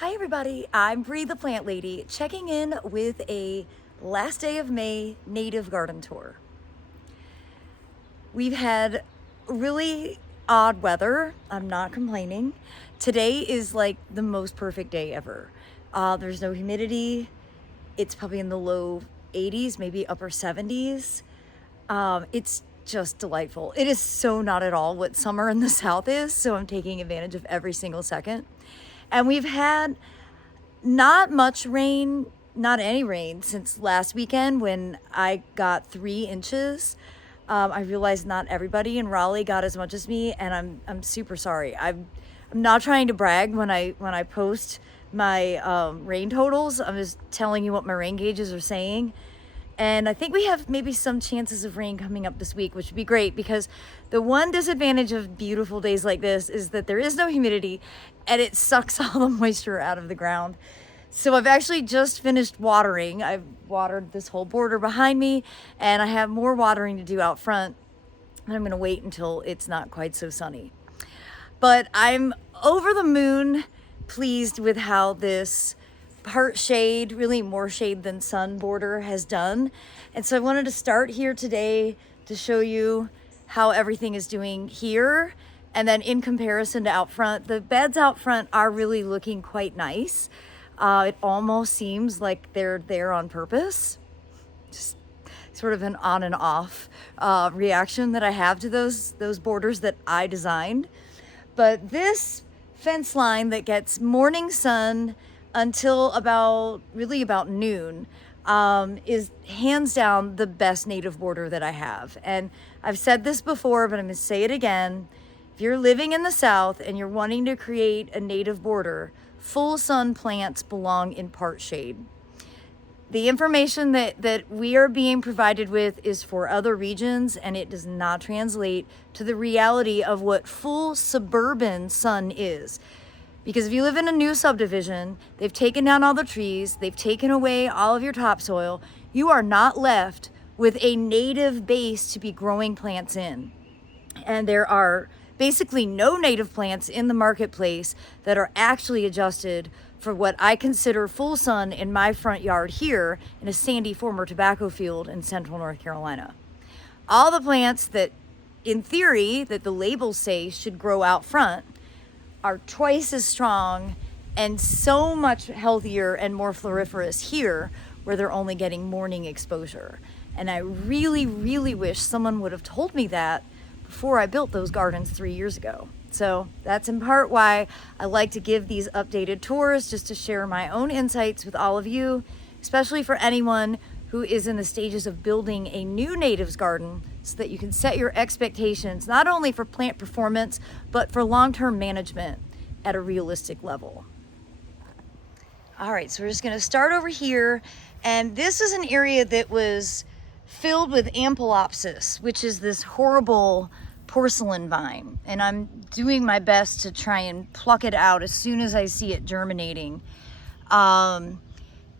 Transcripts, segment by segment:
Hi everybody, I'm Bree the Plant Lady, checking in with a last day of May native garden tour. We've had really odd weather, I'm not complaining. Today is like the most perfect day ever. There's no humidity, it's probably in the low 80s, maybe upper 70s. It's just delightful. It is so not at all what summer in the South is, so I'm taking advantage of every single second. And we've had not much rain, not any rain since last weekend when I got 3 inches. I realized not everybody in Raleigh got as much as me, and I'm super sorry. I'm not trying to brag when I post my rain totals. I'm just telling you what my rain gauges are saying. And I think we have maybe some chances of rain coming up this week, which would be great because the one disadvantage of beautiful days like this is that there is no humidity and it sucks all the moisture out of the ground. So I've actually just finished watering. I've watered this whole border behind me and I have more watering to do out front. And I'm going to wait until it's not quite so sunny. But I'm over the moon pleased with how this part shade, really more shade than sun border has done. And so I wanted to start here today to show you how everything is doing here. And then in comparison to out front, the beds out front are really looking quite nice. It almost seems like they're there on purpose. Just sort of an on and off reaction that I have to those borders that I designed. But this fence line that gets morning sun until about noon is hands down the best native border that I have. And I've said this before, but I'm going to say it again. If you're living in the South and you're wanting to create a native border, full sun plants belong in part shade. The information that we are being provided with is for other regions, and it does not translate to the reality of what full suburban sun is. Because if you live in a new subdivision, they've taken down all the trees, they've taken away all of your topsoil, you are not left with a native base to be growing plants in. And there are basically no native plants in the marketplace that are actually adjusted for what I consider full sun in my front yard here in a sandy former tobacco field in central North Carolina. All the plants that, in theory, that the labels say should grow out front are twice as strong and so much healthier and more floriferous here where they're only getting morning exposure. And I really, really wish someone would have told me that before I built those gardens 3 years ago. So that's in part why I like to give these updated tours, just to share my own insights with all of you, especially for anyone who is in the stages of building a new natives garden so that you can set your expectations not only for plant performance, but for long-term management at a realistic level. All right, so we're just gonna start over here. And this is an area that was filled with Ampelopsis, which is this horrible porcelain vine. And I'm doing my best to try and pluck it out as soon as I see it germinating.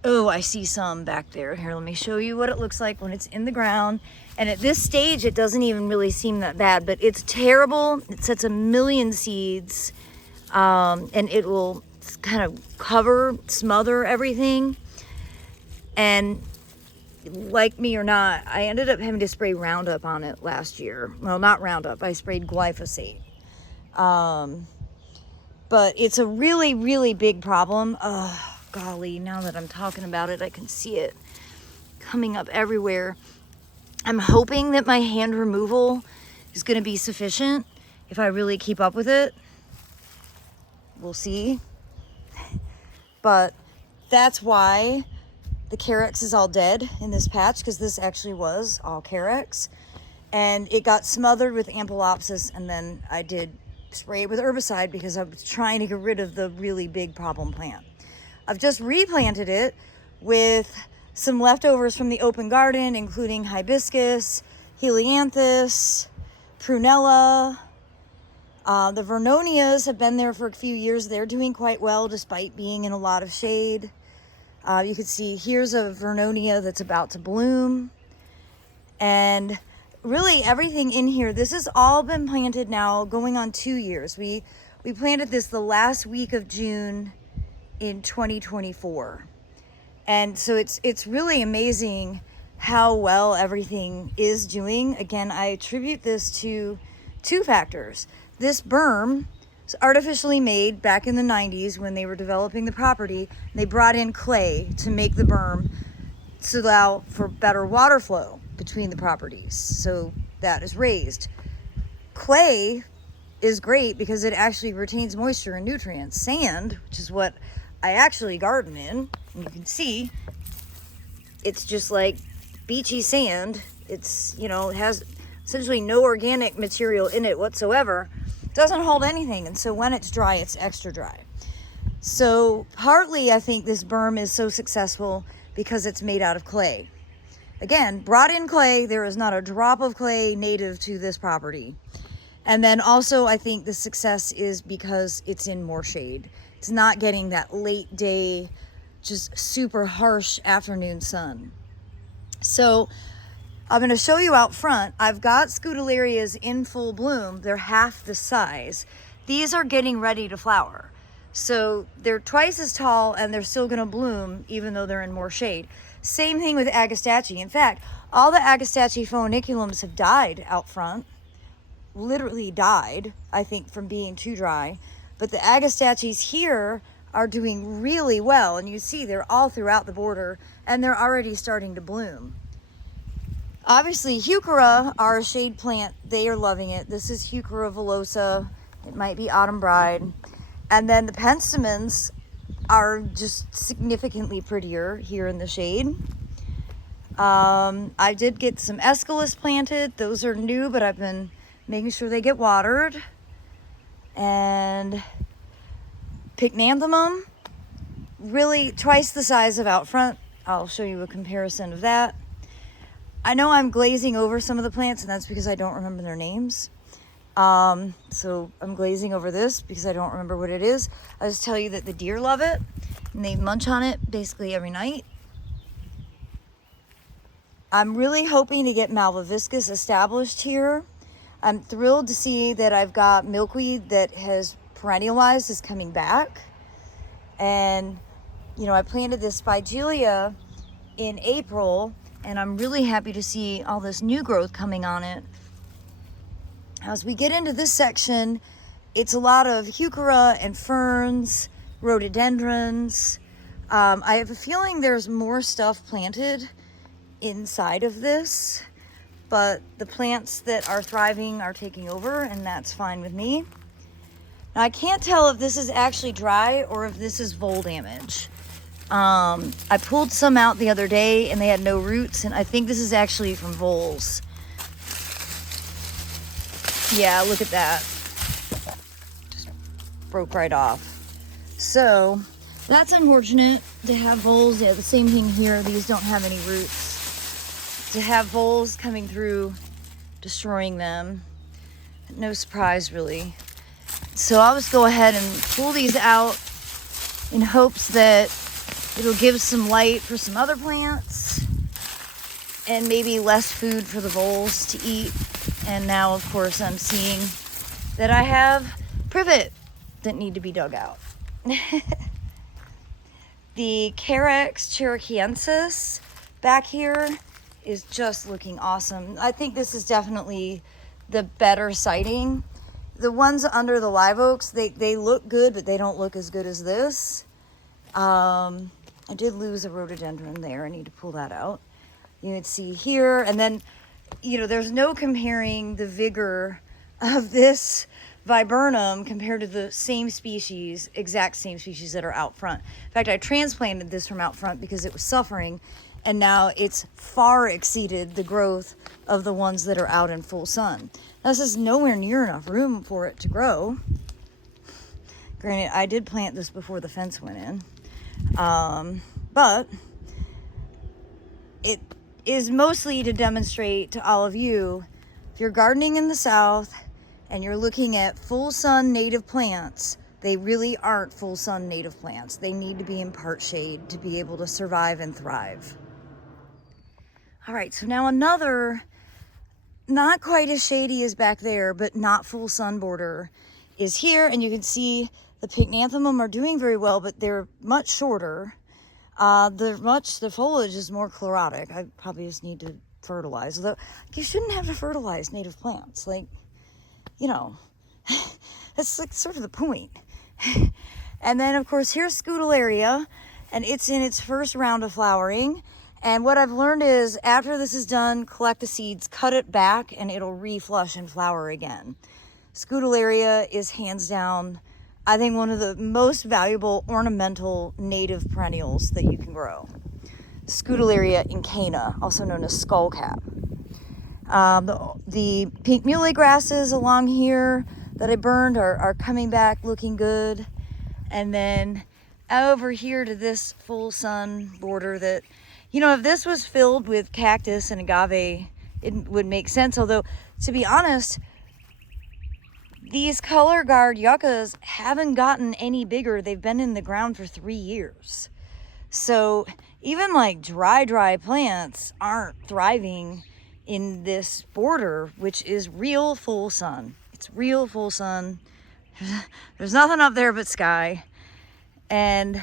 Oh, I see some back there. Here, let me show you what it looks like when it's in the ground. And at this stage, it doesn't even really seem that bad, but it's terrible. It sets a million seeds, and it will kind of smother everything. And like me or not, I ended up having to spray Roundup on it last year. Well, not Roundup, I sprayed glyphosate. But it's a really, really big problem. Oh, golly, now that I'm talking about it, I can see it coming up everywhere. I'm hoping that my hand removal is going to be sufficient if I really keep up with it. We'll see. But that's why the Carex is all dead in this patch, because this actually was all Carex. And it got smothered with Ampelopsis, and then I did spray it with herbicide because I was trying to get rid of the really big problem plant. I've just replanted it with some leftovers from the open garden, including hibiscus, helianthus, prunella. The Vernonias have been there for a few years. They're doing quite well despite being in a lot of shade. You can see here's a Vernonia that's about to bloom. And really everything in here, this has all been planted now going on 2 years. We planted this the last week of June in 2024. And so it's really amazing how well everything is doing. Again, I attribute this to two factors. This berm was artificially made back in the 90s when they were developing the property. They brought in clay to make the berm to allow for better water flow between the properties. So that is raised. Clay is great because it actually retains moisture and nutrients. Sand, which is what I actually garden in, and you can see it's just like beachy sand. It's, you know, it has essentially no organic material in it whatsoever. It doesn't hold anything, and so when it's dry, it's extra dry. So partly I think this berm is so successful because it's made out of clay. Again, brought in clay. There is not a drop of clay native to this property. And then also I think the success is because it's in more shade. It's not getting that late day, just super harsh afternoon sun. So I'm going to show you out front. I've got Scutellarias in full bloom. They're half the size. These are getting ready to flower. So they're twice as tall and they're still going to bloom even though they're in more shade. Same thing with Agastache. In fact, all the Agastache foeniculums have died out front. Literally died, I think, from being too dry. But the Agastaches here are doing really well, and you see they're all throughout the border and they're already starting to bloom. Obviously Heuchera, our shade plant, they are loving it. This is Heuchera villosa. It might be Autumn Bride. And then the penstemons are just significantly prettier here in the shade. I did get some Aeschylus planted. Those are new, but I've been making sure they get watered. And Pycnanthemum, really twice the size of out front. I'll show you a comparison of that. I know I'm glazing over some of the plants, and that's because I don't remember their names. So I'm glazing over this because I don't remember what it is. I'll just tell you that the deer love it, and they munch on it basically every night. I'm really hoping to get Malvaviscus established here. I'm thrilled to see that I've got milkweed that has perennialized, is coming back. And, you know, I planted this Spigelia in April, and I'm really happy to see all this new growth coming on it. As we get into this section, it's a lot of Heuchera and ferns, rhododendrons. I have a feeling there's more stuff planted inside of this, but the plants that are thriving are taking over, and that's fine with me. Now, I can't tell if this is actually dry or if this is vole damage. I pulled some out the other day and they had no roots, and I think this is actually from voles. Yeah, look at that. Just broke right off. So that's unfortunate to have voles. Yeah, the same thing here. These don't have any roots. To have voles coming through, destroying them. No surprise, really. So I'll just go ahead and pull these out in hopes that it'll give some light for some other plants and maybe less food for the voles to eat. And now, of course, I'm seeing that I have privet that need to be dug out. The Carex cherokeensis back here is just looking awesome. I think this is definitely the better sighting. The ones under the live oaks, they look good, but they don't look as good as this. I did lose a rhododendron there. I need to pull that out. You can see here, and then, you know, there's no comparing the vigor of this viburnum compared to the same species, exact same species that are out front. In fact, I transplanted this from out front because it was suffering, and now it's far exceeded the growth of the ones that are out in full sun. Now, this is nowhere near enough room for it to grow. Granted, I did plant this before the fence went in. But it is mostly to demonstrate to all of you, if you're gardening in the South and you're looking at full sun native plants, they really aren't full sun native plants. They need to be in part shade to be able to survive and thrive. All right, so now another, not quite as shady as back there, but not full sun border is here, and you can see The pycnanthemum are doing very well, but they're much shorter. The foliage is more chlorotic. I probably just need to fertilize. Although you shouldn't have to fertilize native plants. Like, you know, that's like sort of the point. And then of course here's Scutellaria, and it's in its first round of flowering. And what I've learned is after this is done, collect the seeds, cut it back, and it'll re-flush and flower again. Scutellaria is hands down, I think, one of the most valuable ornamental native perennials that you can grow. Scutellaria incana, also known as skullcap. The pink muley grasses along here that I burned are coming back looking good. And then over here to this full sun border that, you know, if this was filled with cactus and agave, it would make sense. Although, to be honest, these color guard yuccas haven't gotten any bigger. They've been in the ground for 3 years. So even like dry plants aren't thriving in this border, which is real full sun. It's real full sun. There's nothing up there but sky. And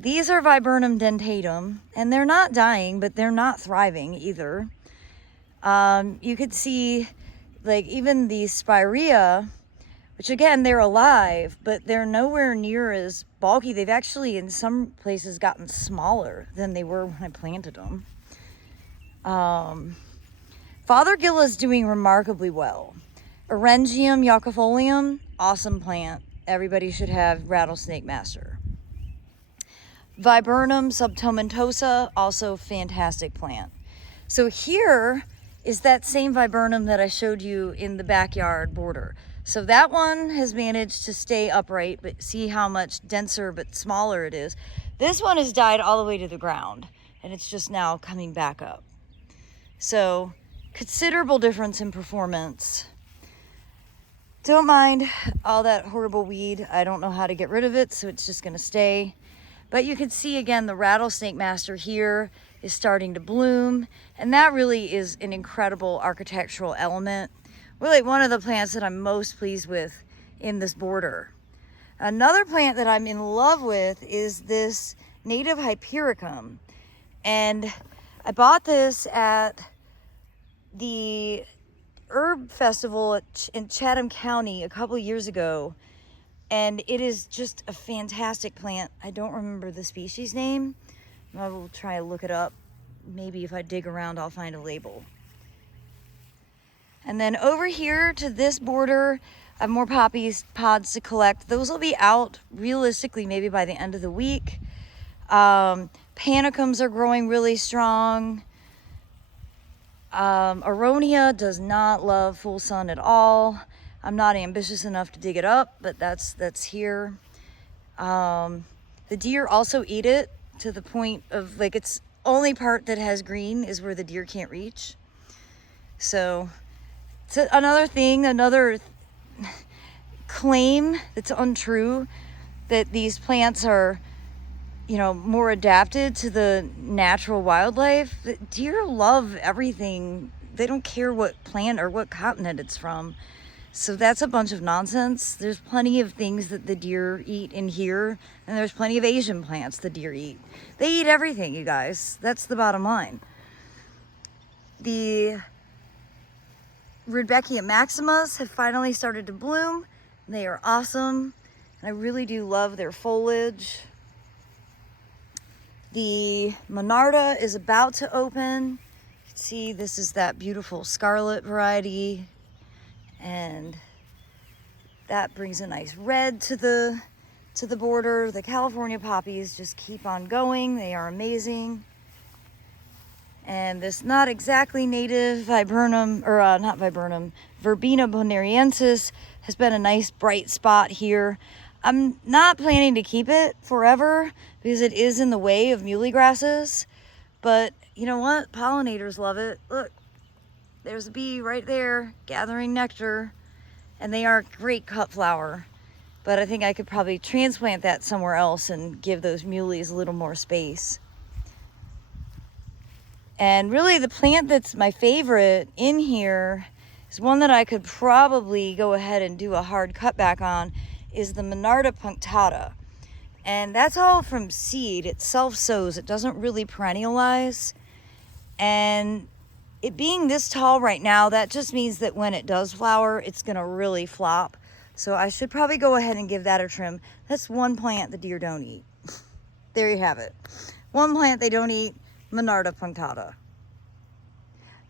these are Viburnum dentatum, and they're not dying, but they're not thriving either. You could see like even these Spirea, which again, they're alive, but they're nowhere near as bulky. They've actually in some places gotten smaller than they were when I planted them. Fothergill is doing remarkably well. Orangium yuccifolium, awesome plant. Everybody should have Rattlesnake Master. Viburnum subtomentosa, also fantastic plant. So here is that same viburnum that I showed you in the backyard border. So that one has managed to stay upright, but see how much denser but smaller it is. This one has died all the way to the ground, and it's just now coming back up. So considerable difference in performance. Don't mind all that horrible weed. I don't know how to get rid of it, so it's just gonna stay. But you can see again, the Rattlesnake Master here is starting to bloom, and that really is an incredible architectural element. Really one of the plants that I'm most pleased with in this border. Another plant that I'm in love with is this native Hypericum. And I bought this at the Herb Festival in Chatham County a couple years ago. And it is just a fantastic plant. I don't remember the species name. I will try to look it up. Maybe if I dig around, I'll find a label. And then over here to this border, I have more poppies pods to collect. Those will be out realistically maybe by the end of the week. Panicums are growing really strong. Aronia does not love full sun at all. I'm not ambitious enough to dig it up, but that's here. The deer also eat it to the point of like it's only part that has green is where the deer can't reach. So it's another claim that's untrue, that these plants are, you know, more adapted to the natural wildlife. The deer love everything. They don't care what plant or what continent it's from. So that's a bunch of nonsense. There's plenty of things that the deer eat in here, and there's plenty of Asian plants the deer eat. They eat everything, you guys. That's the bottom line. The Rudbeckia maximas have finally started to bloom. They are awesome, and I really do love their foliage. The Monarda is about to open. You can see this is that beautiful scarlet variety, and that brings a nice red to the border. The California poppies just keep on going. They are amazing. And this not exactly native viburnum, or not viburnum, Verbena bonariensis has been a nice bright spot here. I'm not planning to keep it forever because it is in the way of muley grasses, but you know what? Pollinators love it. Look, there's a bee right there gathering nectar, and they are a great cut flower. But I think I could probably transplant that somewhere else and give those muleys a little more space. And really the plant that's my favorite in here is one that I could probably go ahead and do a hard cutback on, is the Monarda punctata. And that's all from seed. It self-sows. It doesn't really perennialize. And it being this tall right now, that just means that when it does flower, it's going to really flop. So I should probably go ahead and give that a trim. That's one plant the deer don't eat. There you have it. One plant they don't eat, Monarda punctata.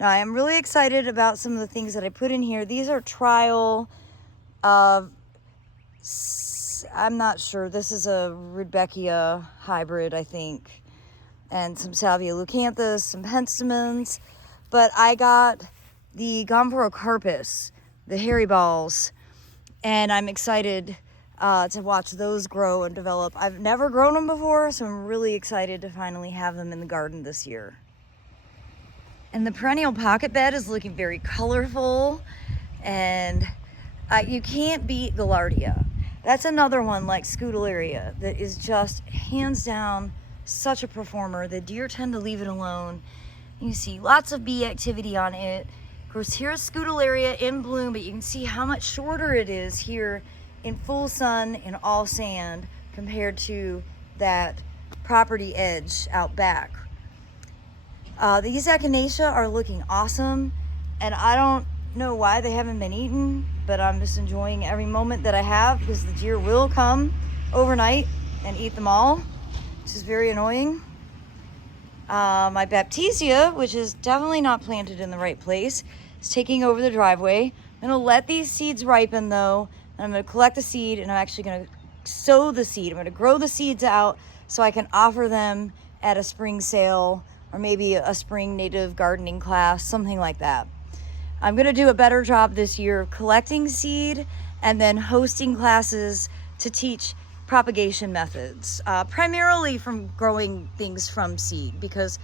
Now, I am really excited about some of the things that I put in here. These are trial, I'm not sure. This is a Rudbeckia hybrid, I think. And some Salvia leucanthus, some penstemons. But I got the Gomphorocarpus, the hairy balls. And I'm excited to watch those grow and develop. I've never grown them before, so I'm really excited to finally have them in the garden this year. And the perennial pocket bed is looking very colorful, and you can't beat Gaillardia. That's another one like Scutellaria that is just hands down such a performer. The deer tend to leave it alone. You see lots of bee activity on it. Of course, here's Scutellaria in bloom, but you can see how much shorter it is here in full sun in all sand compared to that property edge out back. These echinacea are looking awesome, and I don't know why they haven't been eaten, but I'm just enjoying every moment that I have because the deer will come overnight and eat them all, which is very annoying. My Baptisia, which is definitely not planted in the right place, is taking over the driveway. I'm gonna let these seeds ripen though, and I'm gonna collect the seed, and I'm actually gonna sow the seed. I'm gonna grow the seeds out so I can offer them at a spring sale or maybe a spring native gardening class, something like that. I'm gonna do a better job this year of collecting seed and then hosting classes to teach propagation methods, primarily from growing things from seed, because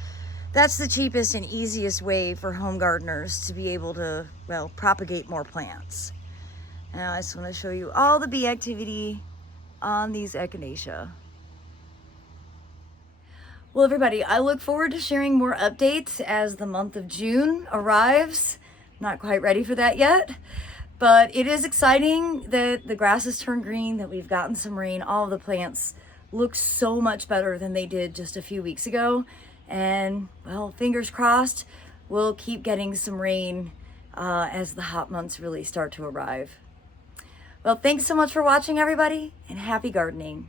that's the cheapest and easiest way for home gardeners to be able to, well, propagate more plants. Now I just want to show you all the bee activity on these echinacea. Well, everybody, I look forward to sharing more updates as the month of June arrives. Not quite ready for that yet, but it is exciting that the grass has turned green, that we've gotten some rain. All of the plants look so much better than they did just a few weeks ago. And, well, fingers crossed, we'll keep getting some rain as the hot months really start to arrive. Well, thanks so much for watching, everybody, and happy gardening.